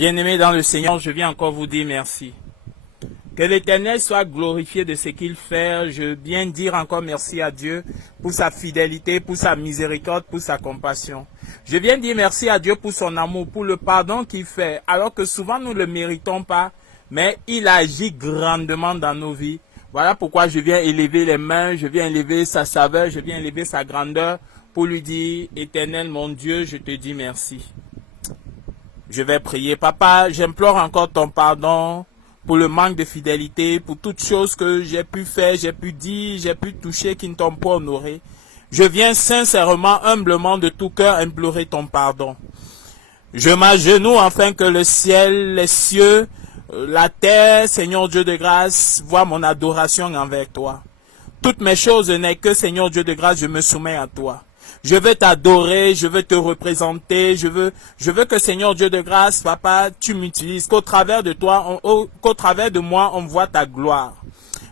Bien-aimés dans le Seigneur, je viens encore vous dire merci. Que l'Éternel soit glorifié de ce qu'il fait. Je viens dire encore merci à Dieu pour sa fidélité, pour sa miséricorde, pour sa compassion. Je viens dire merci à Dieu pour son amour, pour le pardon qu'il fait, alors que souvent nous ne le méritons pas, mais il agit grandement dans nos vies. Voilà pourquoi je viens élever les mains, je viens élever sa saveur, je viens élever sa grandeur pour lui dire, Éternel mon Dieu, je te dis merci. Je vais prier. Papa, j'implore encore ton pardon pour le manque de fidélité, pour toutes choses que j'ai pu faire, j'ai pu dire, j'ai pu toucher qui ne t'ont pas honoré. Je viens sincèrement, humblement, de tout cœur implorer ton pardon. Je m'agenouille afin que le ciel, les cieux, la terre, Seigneur Dieu de grâce, voient mon adoration envers toi. Toutes mes choses n'est que, Seigneur Dieu de grâce, je me soumets à toi. Je veux t'adorer, je veux te représenter, je veux que Seigneur Dieu de grâce, Papa, tu m'utilises, qu'au travers de toi, qu'au travers de moi, on voit ta gloire.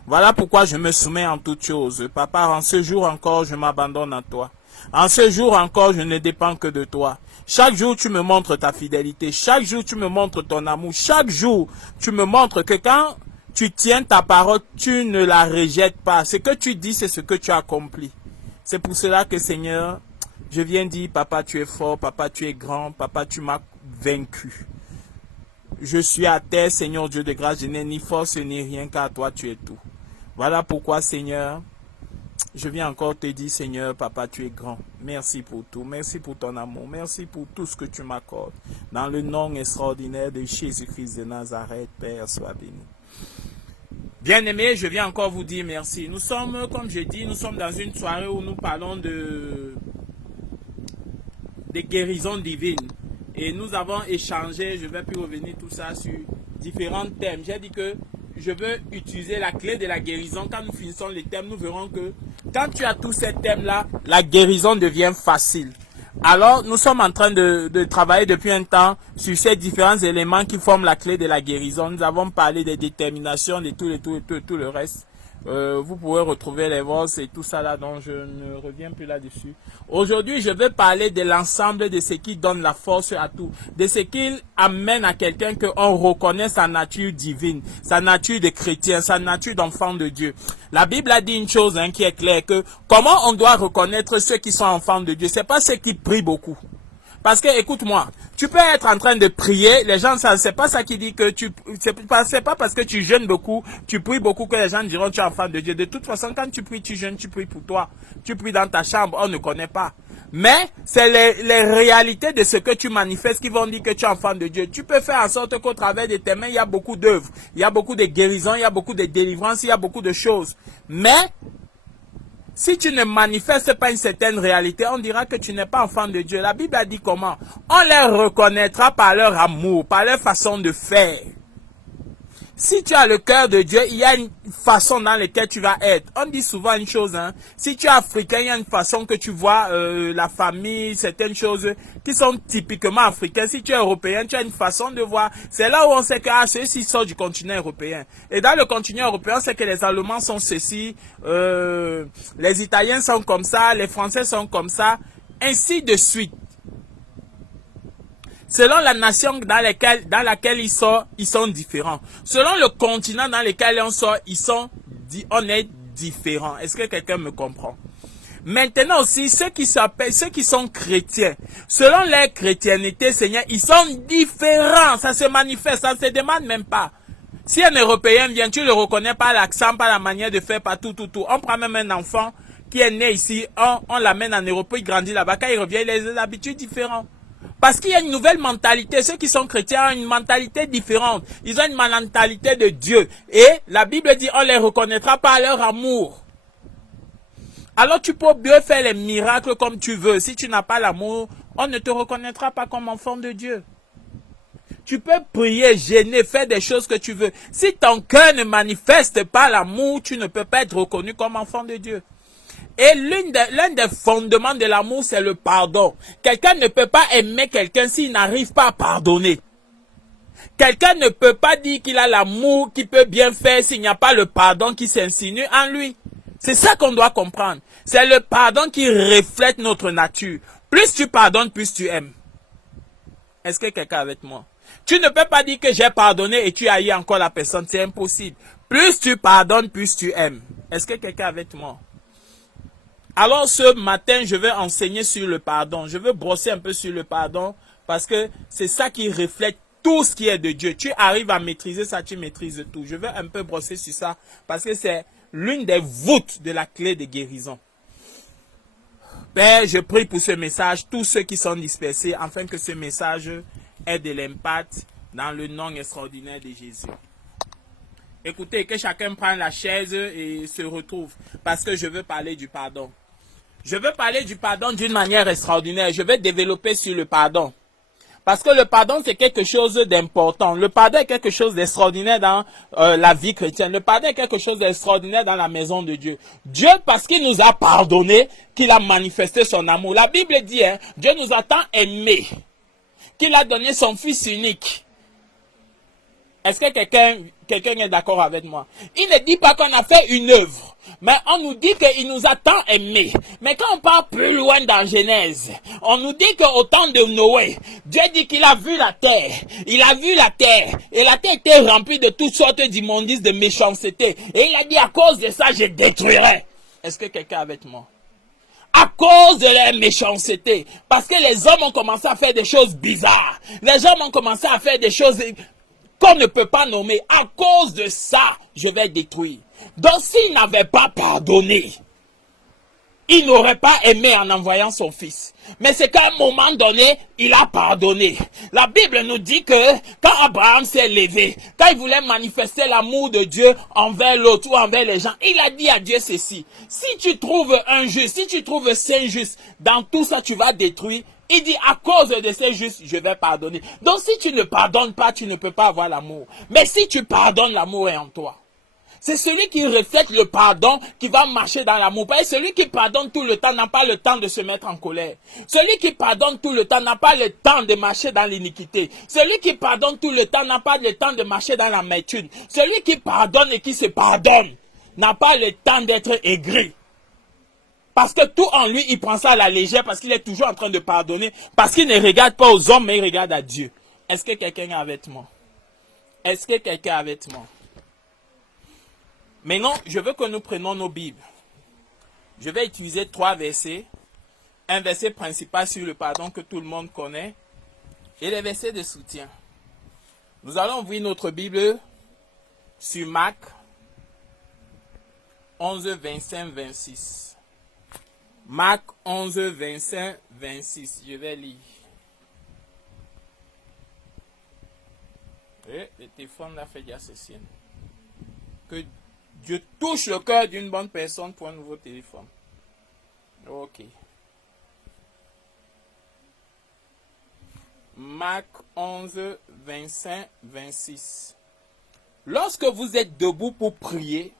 Voilà pourquoi je me soumets en toutes choses. Papa, en ce jour encore, je m'abandonne à toi. En ce jour encore, je ne dépends que de toi. Chaque jour, tu me montres ta fidélité. Chaque jour, tu me montres ton amour. Chaque jour, tu me montres que quand tu tiens ta parole, tu ne la rejettes pas. Ce que tu dis, c'est ce que tu accomplis. C'est pour cela que, Seigneur, je viens dire, Papa, tu es fort, Papa, tu es grand, Papa, tu m'as vaincu. Je suis à terre, Seigneur Dieu de grâce, je n'ai ni force ni rien, car toi, tu es tout. Voilà pourquoi, Seigneur, je viens encore te dire, Seigneur, Papa, tu es grand. Merci pour tout, merci pour ton amour, merci pour tout ce que tu m'accordes. Dans le nom extraordinaire de Jésus-Christ de Nazareth, Père, sois béni. Bien-aimés, je viens encore vous dire merci. Nous sommes, comme je dis, nous sommes dans une soirée où nous parlons de guérisons divines. Et nous avons échangé, je ne vais plus revenir tout ça sur différents thèmes. J'ai dit que je veux utiliser la clé de la guérison. Quand nous finissons les thèmes, nous verrons que quand tu as tous ces thèmes-là, la guérison devient facile. Alors, nous sommes en train de travailler depuis un temps sur ces différents éléments qui forment la clé de la guérison. Nous avons parlé des déterminations, de tout le reste. Vous pouvez retrouver les voix et tout ça là, donc je ne reviens plus là-dessus. Aujourd'hui, je vais parler de l'ensemble de ce qui donne la force à tout, de ce qui amène à quelqu'un qu'on reconnaît sa nature divine, sa nature de chrétien, sa nature d'enfant de Dieu. La Bible a dit une chose qui est claire, que comment on doit reconnaître ceux qui sont enfants de Dieu, c'est pas ceux qui prient beaucoup. Parce que, écoute-moi, tu peux être en train de prier, les gens, c'est pas ça qui dit que c'est pas parce que tu jeûnes beaucoup, tu pries beaucoup que les gens diront tu es enfant de Dieu. De toute façon, quand tu pries, tu jeûnes, tu pries pour toi. Tu pries dans ta chambre, on ne connaît pas. Mais, c'est les réalités de ce que tu manifestes qui vont dire que tu es enfant de Dieu. Tu peux faire en sorte qu'au travers de tes mains, il y a beaucoup d'œuvres, il y a beaucoup de guérisons, il y a beaucoup de délivrances, il y a beaucoup de choses. Mais, si tu ne manifestes pas une certaine réalité, on dira que tu n'es pas enfant de Dieu. La Bible a dit comment? On les reconnaîtra par leur amour, par leur façon de faire. Si tu as le cœur de Dieu, il y a une façon dans laquelle tu vas être. On dit souvent une chose, si tu es africain, il y a une façon que tu vois la famille, certaines choses qui sont typiquement africaines. Si tu es européen, tu as une façon de voir. C'est là où on sait que ceux-ci sortent du continent européen. Et dans le continent européen, on sait que les Allemands sont ceci, les Italiens sont comme ça, les Français sont comme ça, ainsi de suite. Selon la nation dans laquelle ils sont différents. Selon le continent dans lequel on sort, on est différents. Est-ce que quelqu'un me comprend? Maintenant aussi, ceux qui sont chrétiens, selon leur chrétienté, Seigneur, ils sont différents. Ça se manifeste, ça ne se demande même pas. Si un Européen vient, tu ne le reconnais pas l'accent, pas la manière de faire, pas tout. On prend même un enfant qui est né ici, on l'amène en Europe, il grandit là-bas, quand il revient, il a des habitudes différentes. Parce qu'il y a une nouvelle mentalité. Ceux qui sont chrétiens ont une mentalité différente. Ils ont une mentalité de Dieu. Et la Bible dit, on les reconnaîtra par leur amour. Alors tu peux bien faire les miracles comme tu veux. Si tu n'as pas l'amour, on ne te reconnaîtra pas comme enfant de Dieu. Tu peux prier, gêner, faire des choses que tu veux. Si ton cœur ne manifeste pas l'amour, tu ne peux pas être reconnu comme enfant de Dieu. Et l'un des fondements de l'amour, c'est le pardon. Quelqu'un ne peut pas aimer quelqu'un s'il n'arrive pas à pardonner. Quelqu'un ne peut pas dire qu'il a l'amour, qu'il peut bien faire s'il n'y a pas le pardon qui s'insinue en lui. C'est ça qu'on doit comprendre. C'est le pardon qui reflète notre nature. Plus tu pardonnes, plus tu aimes. Est-ce que quelqu'un est avec moi? Tu ne peux pas dire que j'ai pardonné et tu haïs encore la personne. C'est impossible. Plus tu pardonnes, plus tu aimes. Est-ce que quelqu'un est avec moi? Alors ce matin, je vais enseigner sur le pardon. Je veux brosser un peu sur le pardon parce que c'est ça qui reflète tout ce qui est de Dieu. Tu arrives à maîtriser ça, tu maîtrises tout. Je veux un peu brosser sur ça parce que c'est l'une des voûtes de la clé de guérison. Père, je prie pour ce message, tous ceux qui sont dispersés, afin que ce message ait de l'impact dans le nom extraordinaire de Jésus. Écoutez, que chacun prenne la chaise et se retrouve, parce que je veux parler du pardon. Je veux parler du pardon d'une manière extraordinaire. Je vais développer sur le pardon. Parce que le pardon, c'est quelque chose d'important. Le pardon est quelque chose d'extraordinaire dans la vie chrétienne. Le pardon est quelque chose d'extraordinaire dans la maison de Dieu. Dieu, parce qu'il nous a pardonné, qu'il a manifesté son amour. La Bible dit, Dieu nous a tant aimés, qu'il a donné son Fils unique. Est-ce que quelqu'un est d'accord avec moi? Il ne dit pas qu'on a fait une œuvre, mais on nous dit qu'il nous a tant aimés. Mais quand on part plus loin dans Genèse, on nous dit qu'au temps de Noé, Dieu dit qu'il a vu la terre. Il a vu la terre. Et la terre était remplie de toutes sortes d'immondices, de méchanceté. Et il a dit, à cause de ça, je détruirai. Est-ce que quelqu'un est avec moi? À cause de leur méchanceté. Parce que les hommes ont commencé à faire des choses bizarres. Les hommes ont commencé à faire des choses qu'on ne peut pas nommer. À cause de ça, je vais détruire. Donc s'il n'avait pas pardonné, il n'aurait pas aimé en envoyant son fils. Mais c'est qu'à un moment donné, il a pardonné. La Bible nous dit que quand Abraham s'est levé, quand il voulait manifester l'amour de Dieu envers l'autre ou envers les gens, il a dit à Dieu ceci: si tu trouves un juste, si tu trouves 5 justes, dans tout ça tu vas détruire. Il dit, à cause de ces justes, je vais pardonner. Donc si tu ne pardonnes pas, tu ne peux pas avoir l'amour. Mais si tu pardonnes, l'amour est en toi. C'est celui qui reflète le pardon qui va marcher dans l'amour. Parce que celui qui pardonne tout le temps n'a pas le temps de se mettre en colère. Celui qui pardonne tout le temps n'a pas le temps de marcher dans l'iniquité. Celui qui pardonne tout le temps n'a pas le temps de marcher dans l'amertume. Celui qui pardonne et qui se pardonne n'a pas le temps d'être aigri. Parce que tout en lui, il prend ça à la légère, parce qu'il est toujours en train de pardonner, parce qu'il ne regarde pas aux hommes, mais il regarde à Dieu. Est-ce que quelqu'un est avec moi? Est-ce que quelqu'un est avec moi? Maintenant, je veux que nous prenions nos Bibles. Je vais utiliser 3 versets. Un verset principal sur le pardon que tout le monde connaît, et les versets de soutien. Nous allons ouvrir notre Bible sur Marc 11, 25, 26. Marc 11, 25, 26. Je vais lire. Et le téléphone l'a fait déjà ceci. Que Dieu touche le cœur d'une bonne personne pour un nouveau téléphone. Ok. Marc 11, 25, 26. Lorsque vous êtes debout pour prier,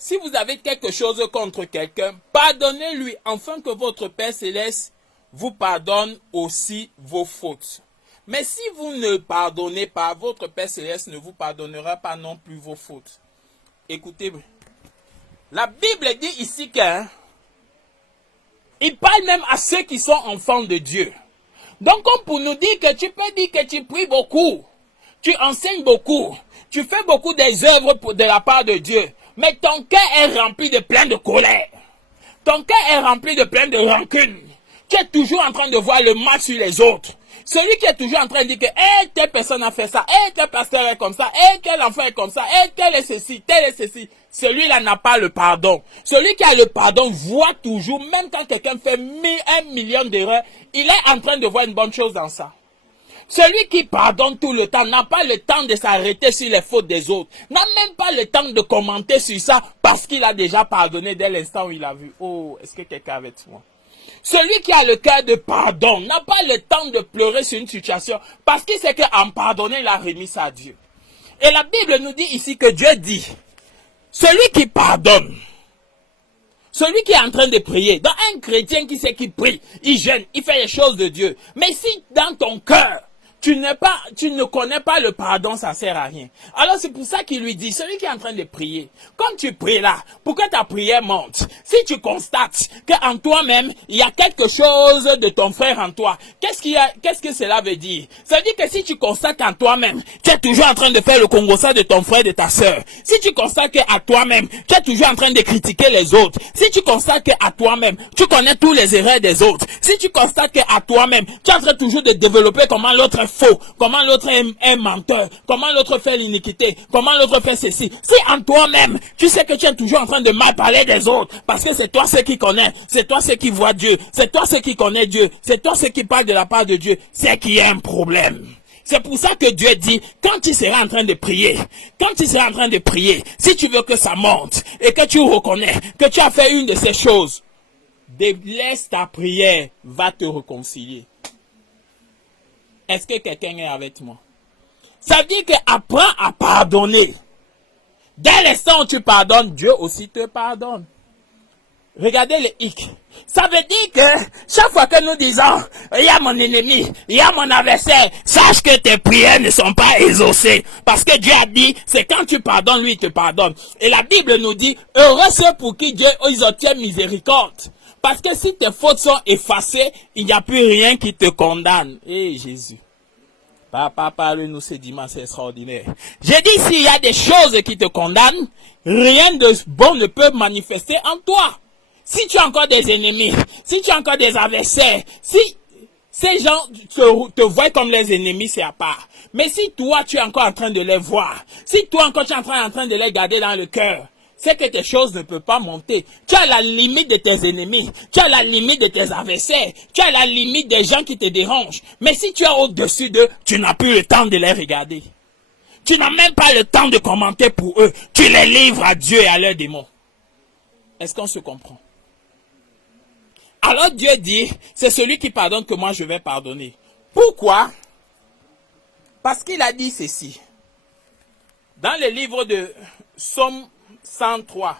si vous avez quelque chose contre quelqu'un, pardonnez-lui, afin que votre Père Céleste vous pardonne aussi vos fautes. Mais si vous ne pardonnez pas, votre Père Céleste ne vous pardonnera pas non plus vos fautes. Écoutez, la Bible dit ici qu'il parle même à ceux qui sont enfants de Dieu. Donc comme pour nous dire que tu peux dire que tu pries beaucoup, tu enseignes beaucoup, tu fais beaucoup des œuvres de la part de Dieu. Mais ton cœur est rempli de plein de colère. Ton cœur est rempli de plein de rancune. Tu es toujours en train de voir le mal sur les autres. Celui qui est toujours en train de dire que telle personne a fait ça, tel pasteur est comme ça, tel enfant est comme ça, tel est ceci, tel est ceci. Celui-là n'a pas le pardon. Celui qui a le pardon voit toujours, même quand quelqu'un fait 1 million d'erreurs, il est en train de voir une bonne chose dans ça. Celui qui pardonne tout le temps n'a pas le temps de s'arrêter sur les fautes des autres. N'a même pas le temps de commenter sur ça parce qu'il a déjà pardonné dès l'instant où il a vu. Oh, est-ce que quelqu'un est avec moi? Celui qui a le cœur de pardon n'a pas le temps de pleurer sur une situation parce qu'il sait qu'en pardonnant, il a remis ça à Dieu. Et la Bible nous dit ici que Dieu dit, celui qui pardonne, celui qui est en train de prier, dans un chrétien qui sait qu'il prie, il jeûne, il fait les choses de Dieu. Mais si dans ton cœur, tu ne connais pas le pardon, ça sert à rien. Alors c'est pour ça qu'il lui dit, celui qui est en train de prier, comme tu pries là, pour que ta prière monte, si tu constates qu'en toi-même, il y a quelque chose de ton frère en toi, qu'est-ce que cela veut dire? Ça veut dire que si tu constates qu'en toi-même, tu es toujours en train de faire le congossa de ton frère, de ta sœur, si tu constates qu'à toi-même, tu es toujours en train de critiquer les autres, si tu constates qu'à toi-même, tu connais tous les erreurs des autres, si tu constates qu'à toi-même, tu es en train toujours de développer comment l'autre est faux, comment l'autre est menteur, comment l'autre fait l'iniquité, comment l'autre fait ceci. Si en toi-même, tu sais que tu es toujours en train de mal parler des autres, parce que c'est toi ce qui connais, c'est toi ce qui voit Dieu, c'est toi ce qui connaît Dieu, c'est toi ce qui parle de la part de Dieu, c'est qu'il y a un problème. C'est pour ça que Dieu dit, quand tu seras en train de prier, si tu veux que ça monte, et que tu reconnais que tu as fait une de ces choses, laisse ta prière, va te réconcilier. Est-ce que quelqu'un est avec moi? Ça veut dire qu'apprends à pardonner. Dès l'instant où tu pardonnes, Dieu aussi te pardonne. Regardez le hic. Ça veut dire que chaque fois que nous disons, il y a mon ennemi, il y a mon adversaire, sache que tes prières ne sont pas exaucées. Parce que Dieu a dit, c'est quand tu pardonnes, lui il te pardonne. Et la Bible nous dit, heureux ceux pour qui Dieu ils obtiennent miséricorde. Parce que si tes fautes sont effacées, il n'y a plus rien qui te condamne. Eh Jésus. Papa, parle-nous ce dimanche, c'est extraordinaire. J'ai dit, s'il y a des choses qui te condamnent, rien de bon ne peut manifester en toi. Si tu as encore des ennemis, si tu as encore des adversaires, si ces gens te voient comme les ennemis, c'est à part. Mais si toi, tu es encore en train de les voir, si toi encore tu es en train de les garder dans le cœur, c'est que tes choses ne peuvent pas monter. Tu as la limite de tes ennemis, tu as la limite de tes adversaires, tu as la limite des gens qui te dérangent. Mais si tu es au-dessus d'eux, tu n'as plus le temps de les regarder. Tu n'as même pas le temps de commenter pour eux. Tu les livres à Dieu et à leurs démons. Est-ce qu'on se comprend? Alors Dieu dit, c'est celui qui pardonne que moi je vais pardonner. Pourquoi? Parce qu'il a dit ceci. Dans le livre de Psaume 103,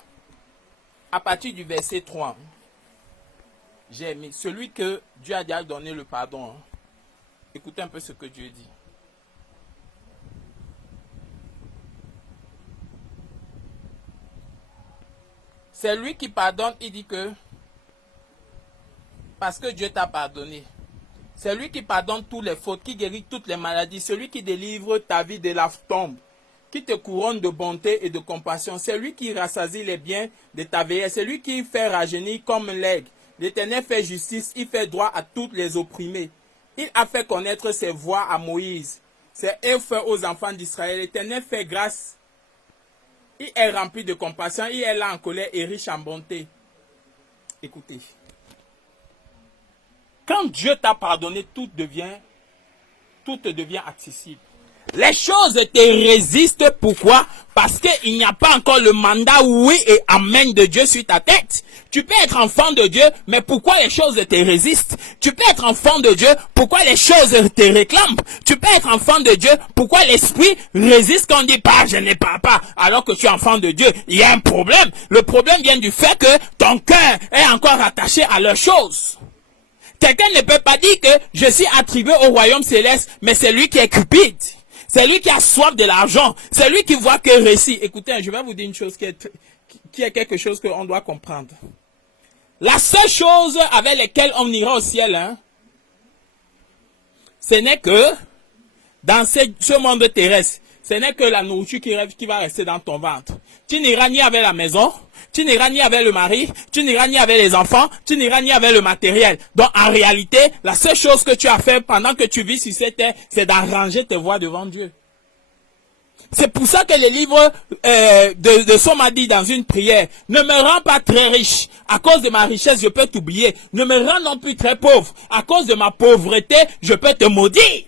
à partir du verset 3, j'ai mis celui que Dieu a déjà donné le pardon. Écoutez un peu ce que Dieu dit. C'est lui qui pardonne, il dit que parce que Dieu t'a pardonné. C'est lui qui pardonne toutes les fautes, qui guérit toutes les maladies, celui qui délivre ta vie de la tombe, qui te couronne de bonté et de compassion. C'est lui qui rassasie les biens de ta vieillesse. C'est lui qui fait rajeunir comme l'aigle. L'Éternel fait justice, il fait droit à tous les opprimés. Il a fait connaître ses voies à Moïse. C'est eux fait aux enfants d'Israël. L'Éternel fait grâce. Il est rempli de compassion, il est là en colère et riche en bonté. Écoutez. Quand Dieu t'a pardonné, tout te devient accessible. Les choses te résistent, pourquoi? Parce qu'il n'y a pas encore le mandat oui et amen de Dieu sur ta tête. Tu peux être enfant de Dieu, mais pourquoi les choses te résistent? Tu peux être enfant de Dieu, pourquoi les choses te réclament? Tu peux être enfant de Dieu, pourquoi l'esprit résiste quand on dit pas, je n'ai pas, alors que tu es enfant de Dieu? Il y a un problème. Le problème vient du fait que ton cœur est encore attaché à leurs choses. Quelqu'un ne peut pas dire que je suis attribué au royaume céleste, mais c'est lui qui est cupide. C'est lui qui a soif de l'argent. C'est lui qui voit que récit. Écoutez, je vais vous dire une chose qui est quelque chose qu'on doit comprendre. La seule chose avec laquelle on ira au ciel, ce n'est que dans ce monde terrestre, ce n'est que la nourriture qui va rester dans ton ventre. Tu n'iras ni avec la maison, tu n'iras ni avec le mari, tu n'iras ni avec les enfants, tu n'iras ni avec le matériel. Donc en réalité, la seule chose que tu as fait pendant que tu vis sur cette terre, c'est d'arranger tes voies devant Dieu. C'est pour ça que le livre de Somme a dit dans une prière, ne me rends pas très riche, à cause de ma richesse je peux t'oublier. Ne me rends non plus très pauvre, à cause de ma pauvreté je peux te maudire.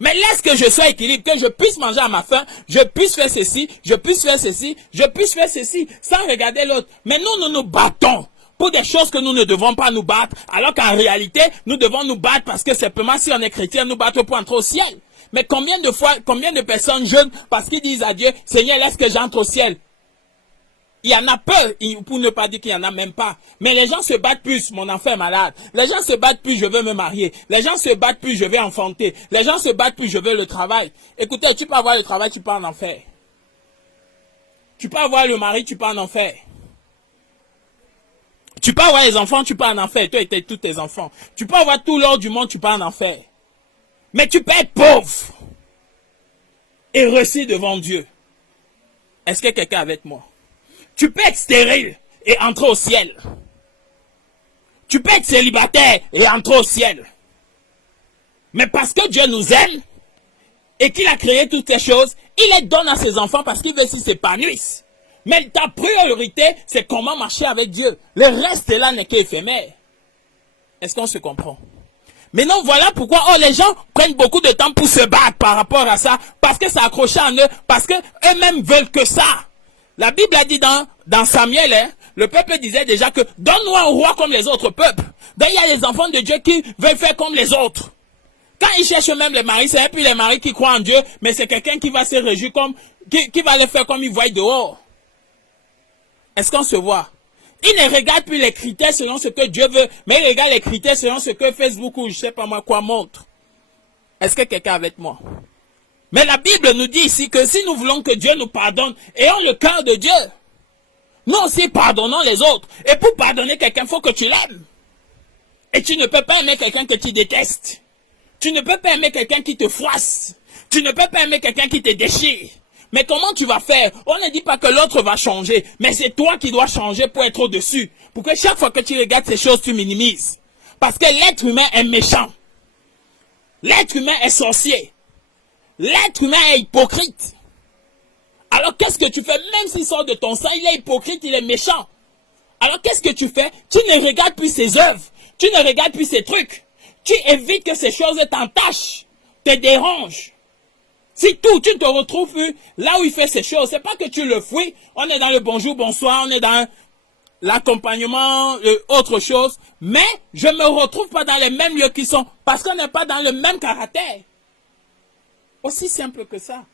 Mais laisse que je sois équilibré, que je puisse manger à ma faim, je puisse faire ceci, je puisse faire ceci, je puisse faire ceci, sans regarder l'autre. Mais nous nous battons pour des choses que nous ne devons pas nous battre, alors qu'en réalité, nous devons nous battre parce que simplement si on est chrétien, nous battons pour entrer au ciel. Mais combien de fois, combien de personnes jeûnent parce qu'ils disent à Dieu, Seigneur, laisse que j'entre au ciel. Il y en a peu, pour ne pas dire qu'il n'y en a même pas. Mais les gens se battent plus, mon enfant est malade. Les gens se battent plus, je veux me marier. Les gens se battent plus, je vais enfanter. Les gens se battent plus, je veux le travail. Écoutez, tu peux avoir le travail, tu peux en enfer. Tu peux avoir le mari, tu peux en enfer. Tu peux avoir les enfants, tu peux en enfer. Toi et tous tes enfants. Tu peux avoir tout l'or du monde, tu peux en enfer. Mais tu peux être pauvre et reçu devant Dieu. Est-ce que quelqu'un est avec moi? Tu peux être stérile et entrer au ciel. Tu peux être célibataire et entrer au ciel. Mais parce que Dieu nous aime et qu'il a créé toutes ces choses, il les donne à ses enfants parce qu'il veut qu'ils s'épanouissent. Mais ta priorité, c'est comment marcher avec Dieu. Le reste là n'est qu'éphémère. Est-ce qu'on se comprend? Maintenant, voilà pourquoi les gens prennent beaucoup de temps pour se battre par rapport à ça. Parce que c'est accroché en eux. Parce qu'eux-mêmes veulent que ça. La Bible a dit dans Samuel, le peuple disait déjà que donne-nous un roi comme les autres peuples. Donc il y a les enfants de Dieu qui veulent faire comme les autres. Quand ils cherchent même les maris, c'est plus les maris qui croient en Dieu, mais c'est quelqu'un qui va se réjouir qui va le faire comme il voit dehors. Est-ce qu'on se voit? Il ne regarde plus les critères selon ce que Dieu veut, mais il regarde les critères selon ce que Facebook ou je sais pas moi quoi montre. Est-ce que quelqu'un est avec moi? Mais la Bible nous dit ici que si nous voulons que Dieu nous pardonne, ayons le cœur de Dieu. Nous aussi pardonnons les autres. Et pour pardonner quelqu'un, il faut que tu l'aimes. Et tu ne peux pas aimer quelqu'un que tu détestes. Tu ne peux pas aimer quelqu'un qui te froisse. Tu ne peux pas aimer quelqu'un qui te déchire. Mais comment tu vas faire? On ne dit pas que l'autre va changer, mais c'est toi qui dois changer pour être au-dessus. Pour que chaque fois que tu regardes ces choses, tu minimises. Parce que l'être humain est méchant. L'être humain est sorcier. L'être humain est hypocrite. Alors qu'est-ce que tu fais? Même s'il sort de ton sang, il est hypocrite, il est méchant. Alors qu'est-ce que tu fais? Tu ne regardes plus ses œuvres. Tu ne regardes plus ses trucs. Tu évites que ces choses t'entachent, te dérangent. Si tu te retrouves plus là où il fait ces choses, c'est pas que tu le fuis. On est dans le bonjour, bonsoir, on est dans l'accompagnement, autre chose. Mais je me retrouve pas dans les mêmes lieux qu'ils sont parce qu'on n'est pas dans le même caractère. Aussi simple que ça.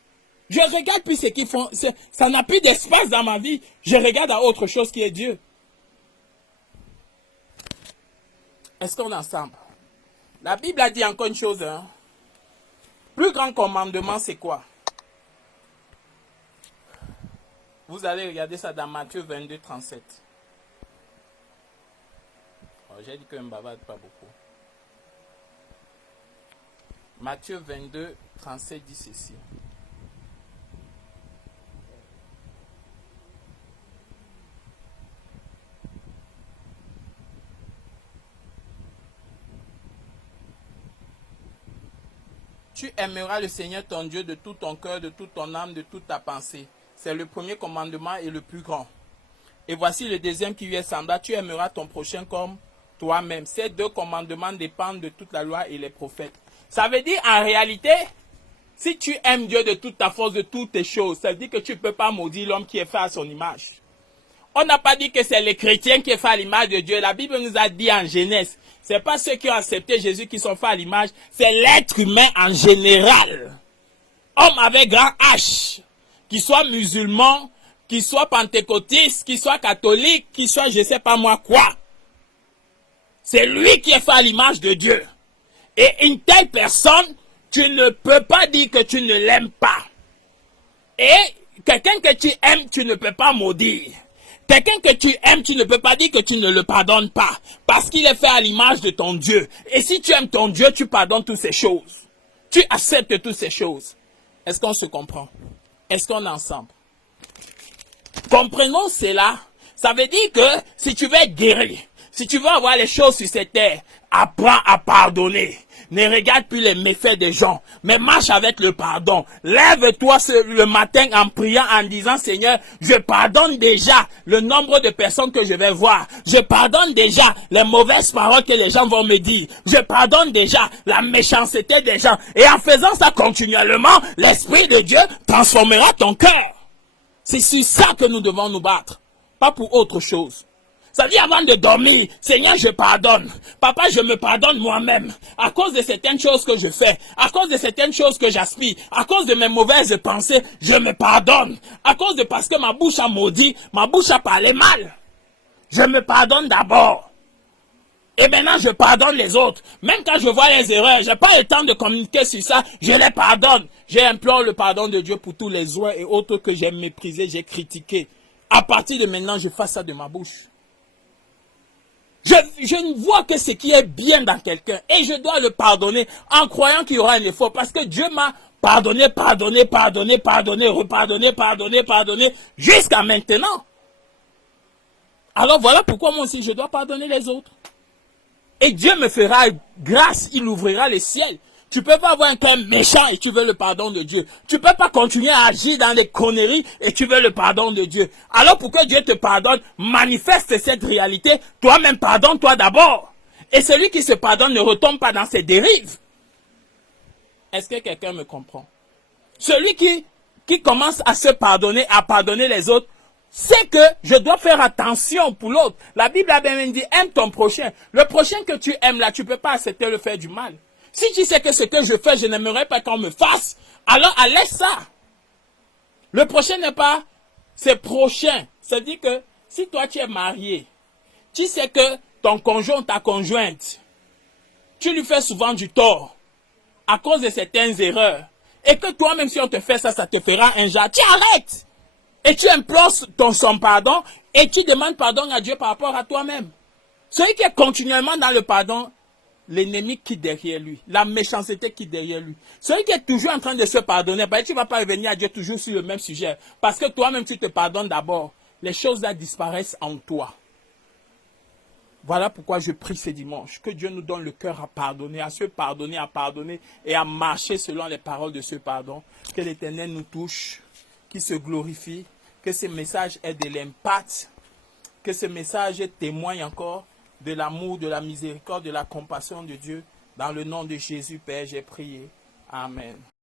Je regarde plus ce qu'ils font. Ça n'a plus d'espace dans ma vie. Je regarde à autre chose qui est Dieu. Est-ce qu'on est ensemble? La Bible a dit encore une chose. Plus grand commandement, c'est quoi? Vous allez regarder ça dans Matthieu 22, 37. Oh, j'ai dit que je ne bavarde pas beaucoup. Matthieu 22, 37 dit ceci. Tu aimeras le Seigneur ton Dieu de tout ton cœur, de toute ton âme, de toute ta pensée. C'est le premier commandement et le plus grand. Et voici le deuxième qui lui est semblable. Tu aimeras ton prochain comme toi-même. Ces deux commandements dépendent de toute la loi et les prophètes. Ça veut dire en réalité, si tu aimes Dieu de toute ta force, de toutes tes choses, ça veut dire que tu ne peux pas maudire l'homme qui est fait à son image. On n'a pas dit que c'est les chrétiens qui sont faits à l'image de Dieu. La Bible nous a dit en Genèse. Ce n'est pas ceux qui ont accepté Jésus qui sont faits à l'image. C'est l'être humain en général. Homme avec grand H. Qu'il soit musulman, qu'il soit pentecôtiste, qu'il soit catholique, qu'il soit je ne sais pas moi quoi. C'est lui qui est fait à l'image de Dieu. Et une telle personne, tu ne peux pas dire que tu ne l'aimes pas. Et quelqu'un que tu aimes, tu ne peux pas maudire. Quelqu'un que tu aimes, tu ne peux pas dire que tu ne le pardonnes pas. Parce qu'il est fait à l'image de ton Dieu. Et si tu aimes ton Dieu, tu pardonnes toutes ces choses. Tu acceptes toutes ces choses. Est-ce qu'on se comprend? Est-ce qu'on est ensemble? Comprenons cela. Ça veut dire que si tu veux être guéri, si tu veux avoir les choses sur cette terre, apprends à pardonner. Ne regarde plus les méfaits des gens, mais marche avec le pardon. Lève-toi le matin en priant, en disant, Seigneur, je pardonne déjà le nombre de personnes que je vais voir. Je pardonne déjà les mauvaises paroles que les gens vont me dire. Je pardonne déjà la méchanceté des gens. Et en faisant ça continuellement, l'Esprit de Dieu transformera ton cœur. C'est sur ça que nous devons nous battre, pas pour autre chose. Ça dit avant de dormir, Seigneur, je pardonne. Papa, je me pardonne moi-même. À cause de certaines choses que je fais, à cause de certaines choses que j'aspire, à cause de mes mauvaises pensées, je me pardonne. À cause de parce que ma bouche a maudit, ma bouche a parlé mal. Je me pardonne d'abord. Et maintenant, je pardonne les autres. Même quand je vois les erreurs, je n'ai pas le temps de communiquer sur ça, je les pardonne. J'implore le pardon de Dieu pour tous les oies et autres que j'ai méprisés, j'ai critiqués. À partir de maintenant, je fasse ça de ma bouche. Je ne vois que ce qui est bien dans quelqu'un et je dois le pardonner en croyant qu'il y aura un effort parce que Dieu m'a pardonné, repardonné jusqu'à maintenant. Alors voilà pourquoi moi aussi je dois pardonner les autres. Et Dieu me fera grâce, il ouvrira les ciels. Tu peux pas avoir un cœur méchant et tu veux le pardon de Dieu. Tu peux pas continuer à agir dans les conneries et tu veux le pardon de Dieu. Alors pour que Dieu te pardonne, manifeste cette réalité. Toi-même pardonne-toi d'abord. Et celui qui se pardonne ne retombe pas dans ses dérives. Est-ce que quelqu'un me comprend? Celui qui commence à se pardonner, à pardonner les autres, c'est que je dois faire attention pour l'autre. La Bible a bien dit, aime ton prochain. Le prochain que tu aimes là, tu ne peux pas accepter le faire du mal. Si tu sais que ce que je fais, je n'aimerais pas qu'on me fasse, alors laisse ça. Le prochain n'est pas, c'est prochain. C'est-à-dire que si toi tu es marié, tu sais que ton conjoint, ta conjointe, tu lui fais souvent du tort à cause de certaines erreurs. Et que toi-même, si on te fait ça, ça te fera un genre. Tu arrêtes. Et tu implores son pardon et tu demandes pardon à Dieu par rapport à toi-même. Celui qui est continuellement dans le pardon, l'ennemi quitte derrière lui. La méchanceté quitte derrière lui. Celui qui est toujours en train de se pardonner, ben, tu ne vas pas revenir à Dieu toujours sur le même sujet. Parce que toi-même, tu te pardonnes d'abord. Les choses là disparaissent en toi. Voilà pourquoi je prie ce dimanche. Que Dieu nous donne le cœur à pardonner, à se pardonner, à pardonner et à marcher selon les paroles de ce pardon. Que l'Éternel nous touche, qu'il se glorifie, que ce message ait de l'impact, que ce message témoigne encore de l'amour, de la miséricorde, de la compassion de Dieu. Dans le nom de Jésus, Père, j'ai prié. Amen.